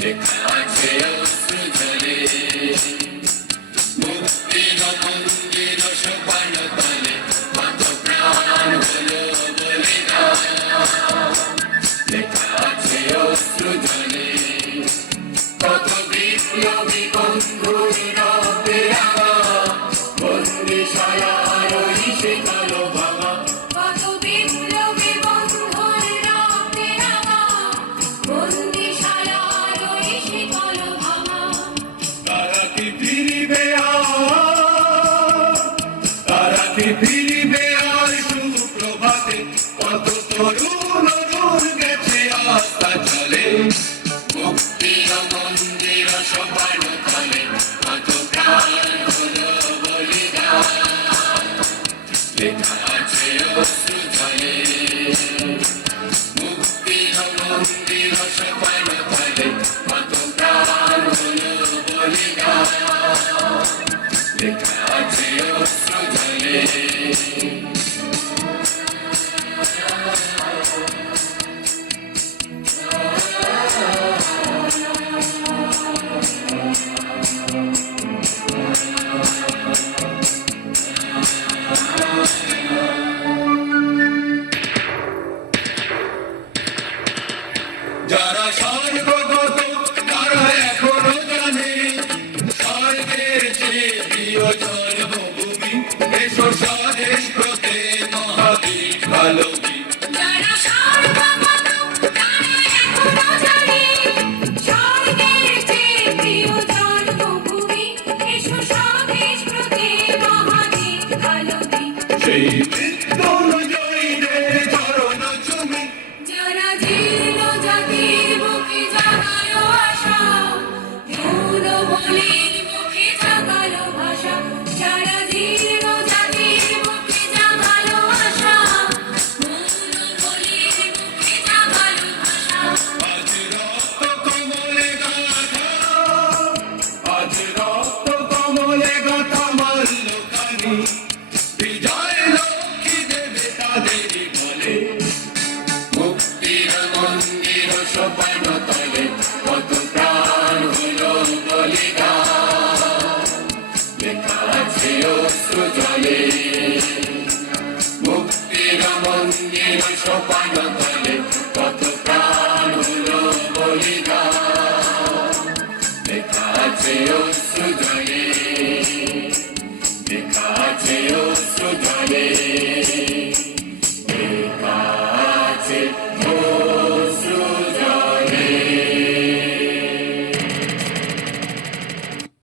লেখা আছে অশ্রুজলে মুক্তির মন্দির সোপান তলে কত প্রাণ হলো বলিদান লেখা আছে অশ্রুজলে কত বিপ্লবী বন্ধুর রবে বন্দিশালার ওই শীতল ভাঙা কত বিপ্লবী বন্ধুর রবে বন্দিশালার ওই শীতল ভাঙা তারা কি ফিরিবে তারা কি ফিরিবে আর সুপ্রভাতে কত তরুণ দূর গেছে আস্থা চলে মুক্তির মন্দির সোপান তলে কত প্রাণ হলো বলিদান লেখা আছে অশ্রুজলে মুক্তির মন্দির সোপান তলে কত প্রাণ হলো বলিদান লেখা আছে অশ্রুজলে যারা স্বর্গগত তারা এখনো জানে স্বর্গের চেয়ে প্রিয় জন্মভূমি এসো স্বদেশ প্রতে মহাবীর ভালোবী যারা স্বর্গগত তারা এখনো জানে স্বর্গের চেয়ে প্রিয় জন্মভূমি এসো স্বদেশ প্রতে মহাবীর ভালোবী সেই মৃত্যুঞ্জয়ীদের চরণ চুমি যারা জীর্ণ জাতির বুকে জাগালো আশা মূল বলির মুখে জাগালো ভাষা যারা জীর্ণ জাতির বুকে জাগালো আশা মূল বলির মুখে জাগালো ভাষা আজ রক্ত কমলে গাথা আজ রক্ত কমলে গাথা মাল্যখানি বিজয় লক্ষ্মী দেবে তাদেরই বলে মুক্তির মন্দির সোপান তলে কত প্রাণ হলো বলিদান লেখা আছে অশ্রুজলে মুক্তির মন্দির সোপান তলে কত প্রাণ হলো বলিদান লেখা আছে অশ্রুজলে